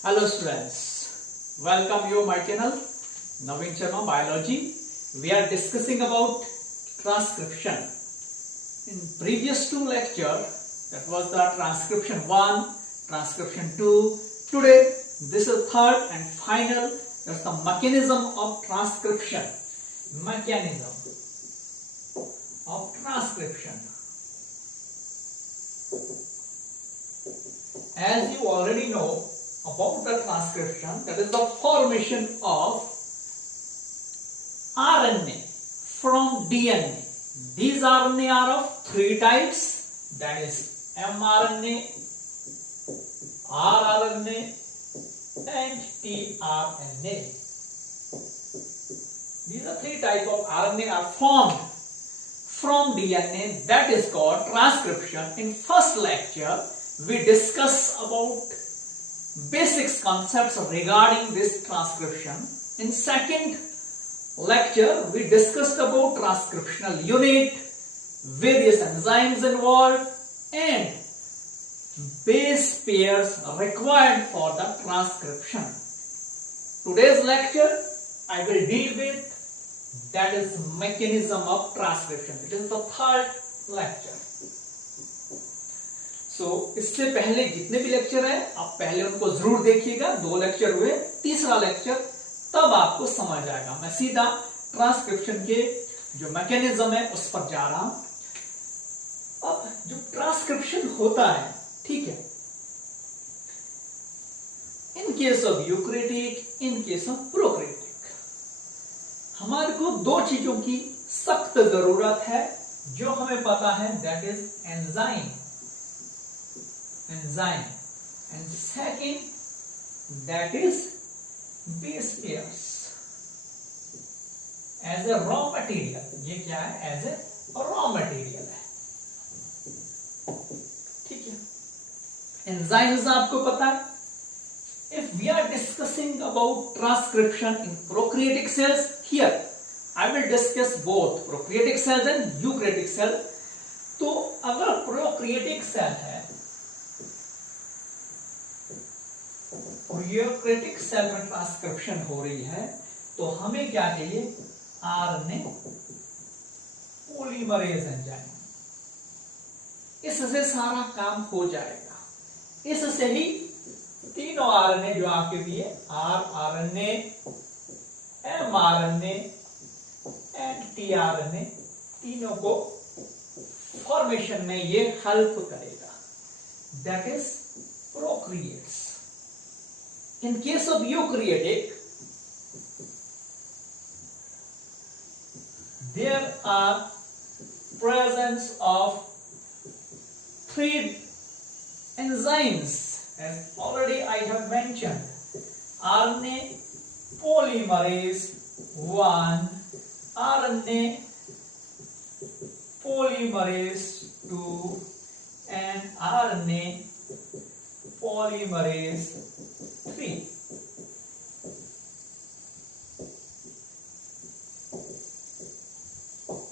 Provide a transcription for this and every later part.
Hello students, welcome you my channel Naveen Sharma Biology. We are discussing about transcription. In previous two lecture, that was the transcription 1, transcription 2. Today this is third and final. That's the mechanism of transcription. Mechanism of transcription. As you already know about the transcription, that is the formation of RNA from DNA. These RNA are of three types, that is mRNA, rRNA and tRNA. These are three types of RNA are formed from DNA, that is called transcription. In first lecture, we discuss about basics concepts regarding this transcription. In second lecture, we discussed about transcriptional unit, various enzymes involved, and base pairs required for the transcription. Today's lecture, I will deal with, that is mechanism of transcription. It is the third lecture. इससे पहले जितने भी lecture है आप पहले उनको जरूर देखिएगा. 2 लेक्चर हुए, तीसरा लेक्चर तब आपको समझ आएगा. मैं सीधा ट्रांसक्रिप्शन के जो मैकेनिज्म है उस पर जा रहा हूं. अब जो ट्रांसक्रिप्शन होता है, ठीक है, in case of eukaryotic, in case of prokaryotic, हमारे को 2 चीजों की सख्त जरूरत है जो हमें पता है, that is enzyme and second, that is base pairs as a raw material. ये क्या है? as a raw material है, ठीक है. enzymes आपको पता है. If we are discussing about transcription in prokaryotic cells, here I will discuss both prokaryotic cells and eukaryotic cells. तो अगर prokaryotic cell है, यूकैरियोटिक सेल में ट्रांसक्रिप्शन हो रही है, तो हमें क्या चाहिए? RNA polymerase enzyme. इससे सारा काम हो जाएगा. इससे ही तीनों आरएनए जो आपके दिए, आरआरएनए, एमआरएनए एंड टीआरएनए, तीनों को फॉर्मेशन में ये हेल्प करेगा. That is prokaryotes. In case of eukaryotic, there are presence of 3 enzymes, as already I have mentioned. RNA polymerase 1, RNA polymerase 2 and RNA polymerase 3.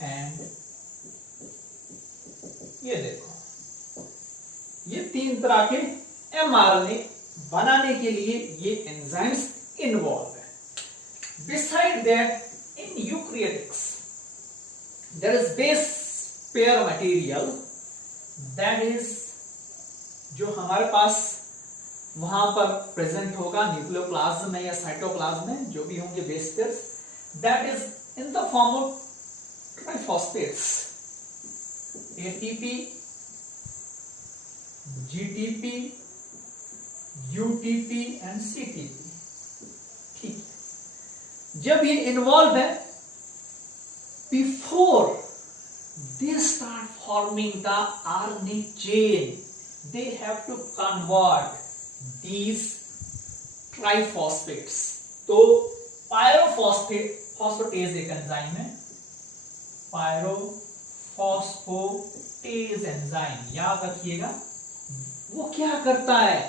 And ये देखो, ये 3 तरह के mRNA बनाने के लिए ये एंजाइम्स इन्वॉल्व है. Beside that, in eukaryotics, there is base pair material, that is जो हमारे पास वहां पर प्रेजेंट होगा न्यूक्लियोप्लाज्म में या साइटोप्लाज्म में, जो भी होंगे base pairs, that is in the form of triphosphates, ATP, GTP, UTP and CTP. ठीक, जब ये इन्वॉल्व है, before they start forming the RNA chain, they have to convert these triphosphates. तो pyrophosphate एक एंजाइम है, pyrophosphate एंजाइम, याद रखिएगा. वो क्या करता है?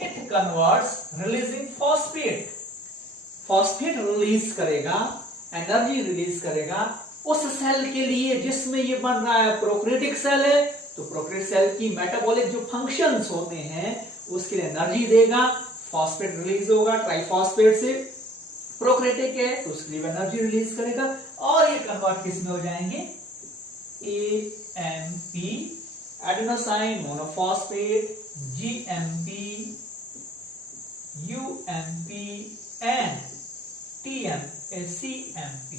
It converts releasing phosphate. Phosphate release करेगा, एनर्जी रिलीज करेगा उस सेल के लिए जिसमें ये बन रहा है. प्रोकैरियोटिक सेल है तो प्रोकैरियोटिक सेल की मेटाबॉलिक जो फंक्शंस होते हैं उसके लिए एनर्जी देगा. फॉस्फेट रिलीज होगा ट्राइफॉस्फेट से, प्रोकैरियोटिक है तो उसके लिए एनर्जी रिलीज करेगा और ये कन्वर्ट किस में हो जाएंगे, AMP adenosine monophosphate, GMP, UMP and CMP।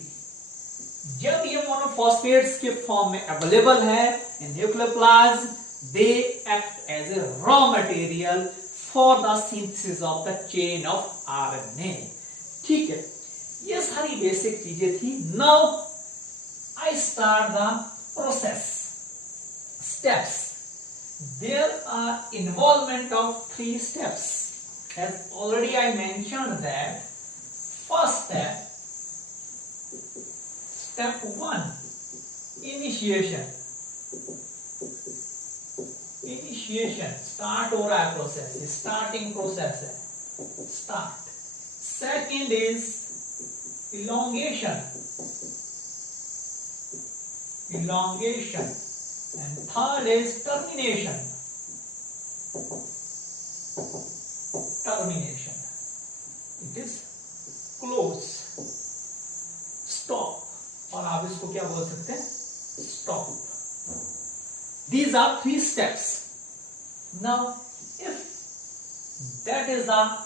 जब ये मोनोफॉस्फेट्स के फॉर्म में अवेलेबल है in nucleoplasm, they act as a raw material for the synthesis of the chain of RNA। ठीक है, ये सारी बेसिक चीजें थी। Now I start the process steps. There are involvement of 3 steps. As already I mentioned that first step 1, initiation, start हो रहा है process, starting process है, start. Second is elongation, and third is termination, it is close, stop, और आप इसको क्या बोल सकते हैं, stop. These are 3 steps. Now if that is the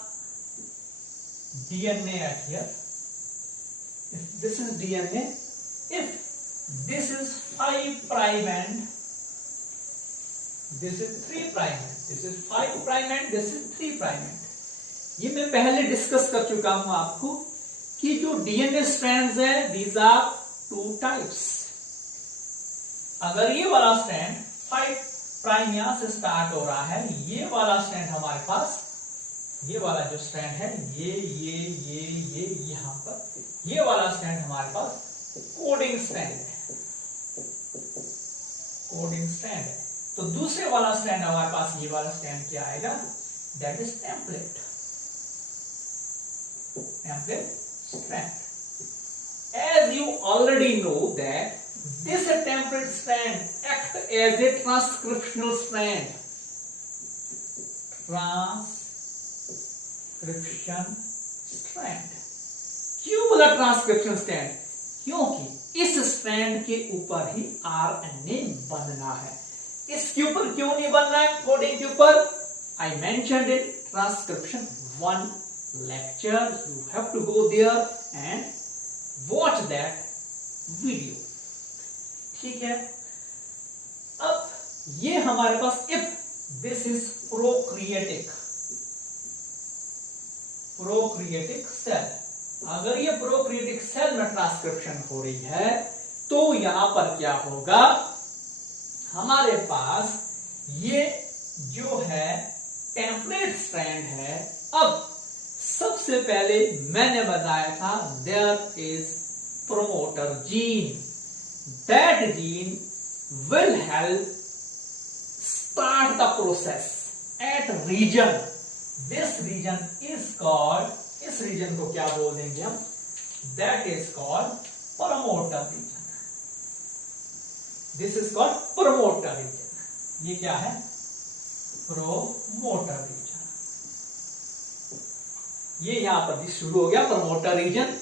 DNA at here, if this is DNA, if this is 5 prime and this is 3 prime end, this is 5 prime end, this is 3 prime end. ये मैं पहले discuss कर चुका हूं आपको कि जो DNA strands है, these are 2 types. अगर ये वाला स्ट्रैंड 5 प्राइम यहां से स्टार्ट हो रहा है, ये वाला स्ट्रैंड हमारे पास, ये वाला जो स्ट्रैंड है, ये यहां पर, ये वाला स्ट्रैंड हमारे पास कोडिंग स्ट्रैंड है, कोडिंग स्ट्रैंड है। तो दूसरे वाला स्ट्रैंड हमारे पास, ये वाला स्ट्रैंड क्या आएगा, that is template strand. As you already know that this template strand acts as a transcriptional strand. Transcription strand. क्यों बोला ट्रांसक्रिप्शन स्ट्रैंड? क्योंकि इस स्ट्रैंड के ऊपर ही RNA बनना है। इसके ऊपर क्यों नहीं बनना है, कोडिंग के ऊपर? I mentioned it, transcription 1 lecture, you have to go there and watch that video. ठीक है, अब ये हमारे पास if this is प्रोक्रिएटिक सेल, अगर ये प्रोक्रिएटिक सेल में ट्रांसक्रिप्शन हो रही है तो यहां पर क्या होगा, हमारे पास ये जो है टेम्पलेट स्ट्रैंड है। अब सबसे पहले मैंने बताया था there is promoter gene. That gene will help start the process at region. This region is called, इस region को क्या बोल देंगे हम, that is called promoter region. This is called promoter region. ये क्या है, promoter region. ये यहां पर शुरू हो गया प्रमोटर रीजन।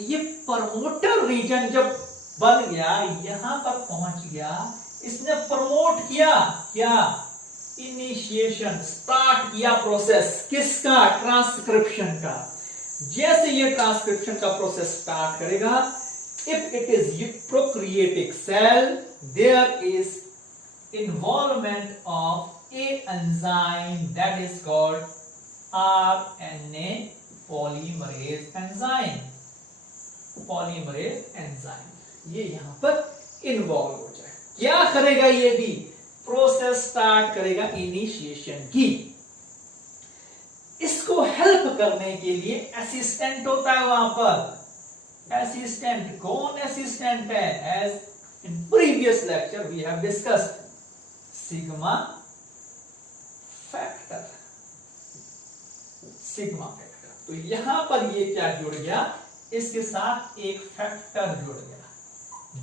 ये प्रमोटर रीजन जब बन गया, यहां पर पहुंच गया, इसने प्रमोट किया, क्या, इनिशिएशन, स्टार्ट किया प्रोसेस किसका, ट्रांसक्रिप्शन का। जैसे ये ट्रांसक्रिप्शन का प्रोसेस स्टार्ट करेगा, if it is prokaryotic cell, there is involvement of a enzyme that is called RNA polymerase enzyme, ये यहां पर इन्वॉल्व हो जाए। क्या करेगा ये भी, प्रोसेस स्टार्ट करेगा इनिशिएशन की। इसको हेल्प करने के लिए असिस्टेंट होता है वहां पर। असिस्टेंट, कौन असिस्टेंट है? As in previous lecture we have discussed sigma factor, sigma factor. तो यहां पर ये क्या जुड़ गया, इसके साथ एक फैक्टर जुड़ गया।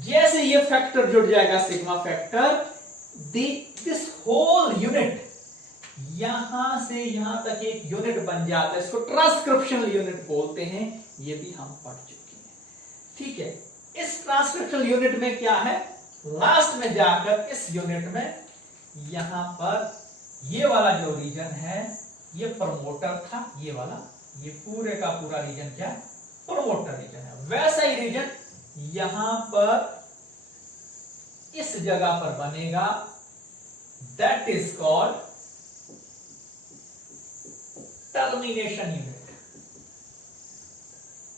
जैसे ये फैक्टर जुड़ जाएगा sigma factor, this whole unit, यहां से यहां तक एक यूनिट बन जाता है, इसको ट्रांसक्रिप्शनल यूनिट बोलते हैं, ये भी हम पढ़ चुके हैं। ठीक है, इस ट्रांसक्रिप्शनल यूनिट में क्या है, लास्ट में जाकर इस यूनिट में यहां पर ये वाला जो रीजन है ये प्रमोटर था, ये वाला, ये पूरे का पूरा रीजन क्या है, प्रमोटर रीजन है। वैसा ही रीजन यहां पर इस जगह पर बनेगा, that is called termination unit.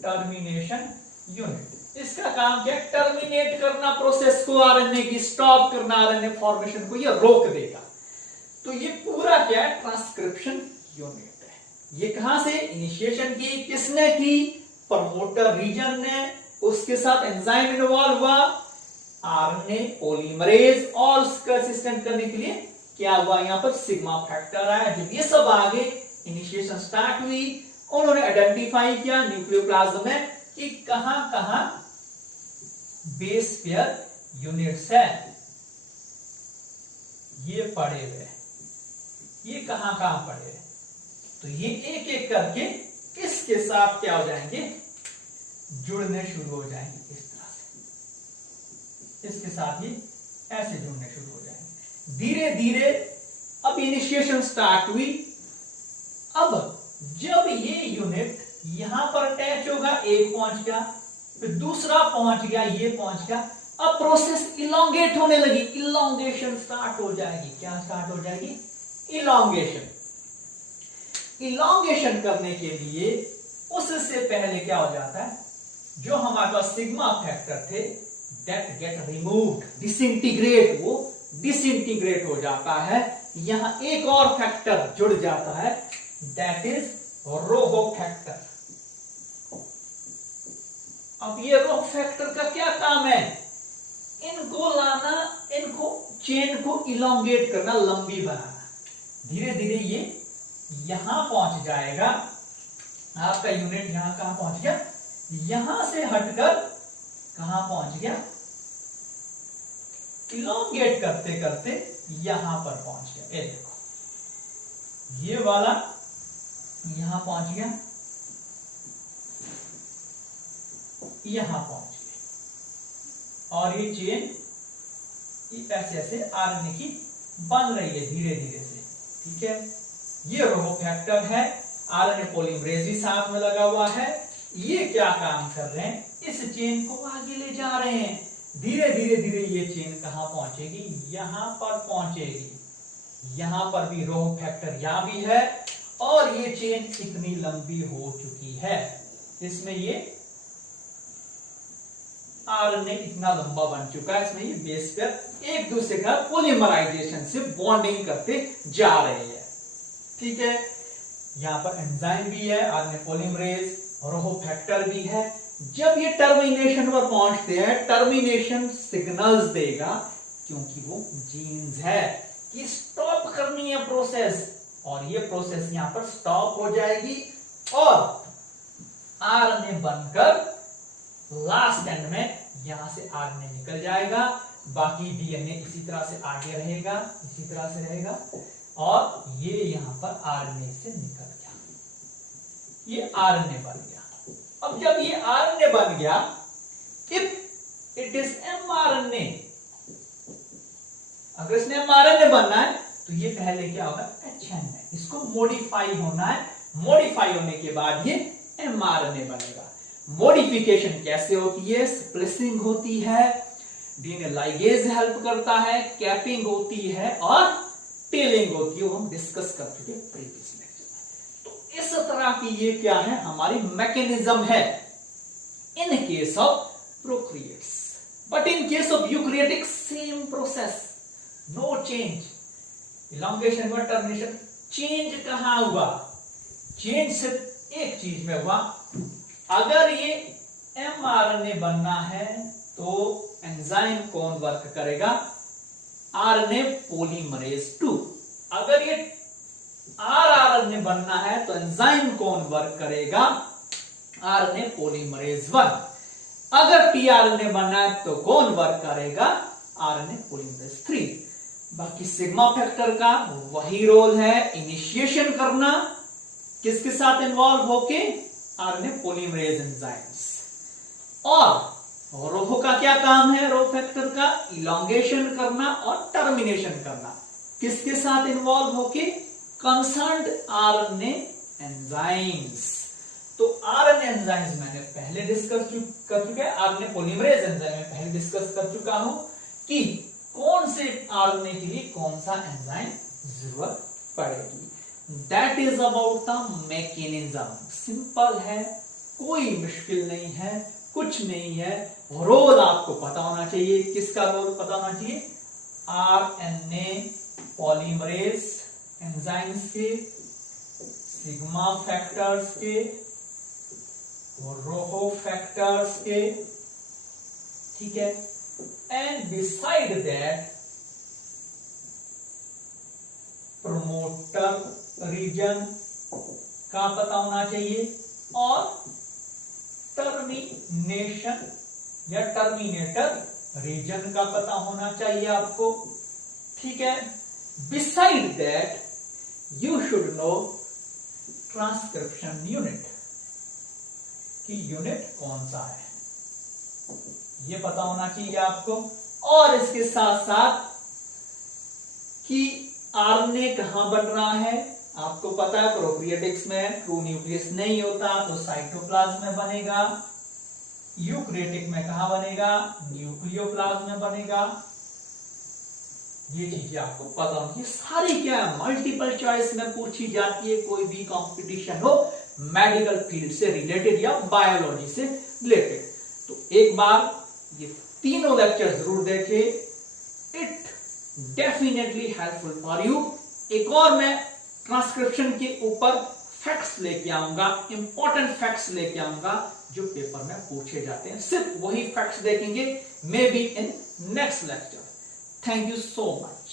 Termination unit, इसका काम क्या है, टर्मिनेट करना प्रोसेस को, आरएनए की स्टॉप करना, आरएनए फॉर्मेशन को ये रोक देगा। तो ये पूरा क्या है, ट्रांसक्रिप्शन यूनिट है। ये कहां से इनिशिएशन की, किसने की, प्रमोटर रीजन ने, उसके साथ एंजाइम इन्वॉल्व हुआ, आरएनए पॉलीमरेज, और उसका असिस्टेंट करने के लिए क्या हुआ, यहां पर सिग्मा फैक्टर आया। जब ये सब आगे इनिशिएशन स्टार्ट हुई, उन्होंने आइडेंटिफाई किया न्यूक्लियोप्लाज्म में कि कहां कहां बेस पेयर यूनिट्स है, ये पड़े हुए, ये कहां कहां पड़े हुए, तो ये एक एक करके किसके साथ क्या हो जाएंगे, जुड़ने शुरू हो जाएंगे। इस तरह से इसके साथ ही ऐसे जुड़ने शुरू हो जाएंगे धीरे धीरे। अब इनिशिएशन स्टार्ट हुई, अब जब ये यूनिट यहां पर अटैच होगा, एक पहुंच गया, फिर दूसरा पहुंच गया, ये पहुंच गया, अब प्रोसेस इलोंगेट होने लगी, इलोंगेशन स्टार्ट हो जाएगी। क्या स्टार्ट हो जाएगी, इलोंगेशन। इलोंगेशन करने के लिए उससे पहले क्या हो जाता है, जो हमारे पास सिग्मा फैक्टर थे दैट गेट रिमूव्ड, डिसइंटीग्रेट, वो डिसइंटीग्रेट हो जाता है। यहां एक और फैक्टर जुड़ जाता है, दैट इज रोहो फैक्टर। अब ये रोहो फैक्टर का क्या काम है, इनको लाना, इनको चेन को इलोंगेट करना, लंबी बनाना। धीरे धीरे ये यहां पहुंच जाएगा, आपका यूनिट यहां कहां पहुंच गया, यहां से हटकर कहां पहुंच गया, इलोंगेट करते करते यहां पर पहुंच गया। ये देखो, ये वाला यहां पहुंच गया, यहां पहुंच गया, और ये चेन ऐसे ऐसे आरएनए की बन रही है धीरे धीरे से। ठीक है, ये रोहो फैक्टर है, आरएनए पॉलीमरेज भी साथ में लगा हुआ है। ये क्या काम कर रहे हैं, इस चेन को आगे ले जा रहे हैं। धीरे धीरे धीरे ये चेन कहां पहुंचेगी, यहां पर पहुंचेगी। यहां पर भी रोहो फैक्टर यहां भी है, और ये चेन इतनी लंबी हो चुकी है, इसमें ये आरएनए इतना लंबा बन चुका है, इसमें ये बेस पेयर एक दूसरे का पॉलीमराइजेशन से बॉन्डिंग करते जा रहे हैं। ठीक है, यहां पर एंजाइम भी है, आरएनए पॉलीमरेज, रोहो फैक्टर भी है। जब ये टर्मिनेशन पर पहुंचते हैं, टर्मिनेशन सिग्नल्स देगा, क्योंकि वो जीन्स है कि स्टॉप करनी है प्रोसेस, और ये प्रोसेस यहां पर स्टॉप हो जाएगी, और आरएनए बनकर लास्ट एंड में यहां से आरएनए निकल जाएगा। बाकी डीएनए इसी तरह से आगे रहेगा, इसी तरह से रहेगा, और ये यहां पर आरएनए से निकल गया, ये आरएनए बन गया। अब जब ये आरएनए बन गया, इफ इट इज एमआरएनए, अगर इसने एमआरएनए बनना है तो ये पहले क्या होगा, एचएनए, इसको मॉडिफाई होना है। मॉडिफाई होने के बाद ये एमआरएनए बनेगा। मॉडिफिकेशन कैसे होती है, स्प्लिसिंग होती है, डीएनए लाइगेज हेल्प करता है, कैपिंग होती है, और टेलिंग होती है, वो हम डिस्कस कर चुके प्रीवियस लेक्चर में। तो इस तरह की ये क्या है, हमारी मैकेनिज्म है in case of prokaryotes. But in case of eukaryotic same process, no change. Elongation और टर्मिनेशन, चेंज कहां हुआ, चेंज सिर्फ एक चीज में हुआ, अगर ये एमआरएनए बनना है तो एंजाइम कौन वर्क करेगा, आरएनए पॉलीमरेज 2। अगर ये आरआरएनए बनना है तो एंजाइम कौन वर्क करेगा, आरएनए पॉलीमरेज 1। अगर टीआरएनए बनना है तो कौन वर्क करेगा, आरएनए पॉलीमरेज 3। बाकी सिग्मा फैक्टर का वही रोल है, इनिशिएशन करना, किसके साथ इन्वॉल्व होके, आरएनए पॉलीमरेज एंजाइम्स। और रो का क्या काम है, रो फैक्टर का इलॉन्गेशन करना और टर्मिनेशन करना, किसके साथ इन्वॉल्व होके, कंसर्न्ड आरएनए एंजाइम्स। तो आरएनए एंजाइम्स मैंने पहले डिस्कस कर चुका है, आरएनए पॉलीमरेज एंजाइम में पहले डिस्कस कर चुका हूं कि कौन से आरएनए के लिए कौन सा एंजाइम जरूरत पड़ेगी। That is about the mechanism. Simple है, कोई मुश्किल नहीं है, कुछ नहीं है। रोल आपको पता होना चाहिए, किसका रोल पता होना चाहिए, आरएनए पॉलीमरेज एंजाइम्स के, सिग्मा फैक्टर्स के, रो फैक्टर्स के, ठीक है। And beside that promoter region का पता होना चाहिए और टर्मिनेशन या टर्मिनेटर रीजन का पता होना चाहिए आपको, ठीक है। Beside that you should know transcription unit, कि यूनिट कौन सा है, ये पता होना चाहिए आपको। और इसके साथ साथ कि आरएनए कहां बन रहा है, आपको पता है प्रोकैरियोटिक्स में ट्रू न्यूक्लियस नहीं होता तो साइटोप्लाज्म में बनेगा, यूकैरियोटिक में कहां बनेगा, न्यूक्लियोप्लाज्म में बनेगा। ये चीजें आपको पता होगी, सारी क्या मल्टीपल चॉइस में पूछी जाती है, कोई भी कंपटीशन हो मेडिकल फील्ड से रिलेटेड या बायोलॉजी से रिलेटेड। तो एक बार ये तीनों लेक्चर जरूर देखें, it definitely helpful for you. एक और मैं ट्रांसक्रिप्शन के ऊपर फैक्ट्स लेके आऊंगा, इंपॉर्टेंट फैक्ट्स लेके आऊंगा जो पेपर में पूछे जाते हैं, सिर्फ वही फैक्ट्स देखेंगे, may be in next lecture. Thank you so much.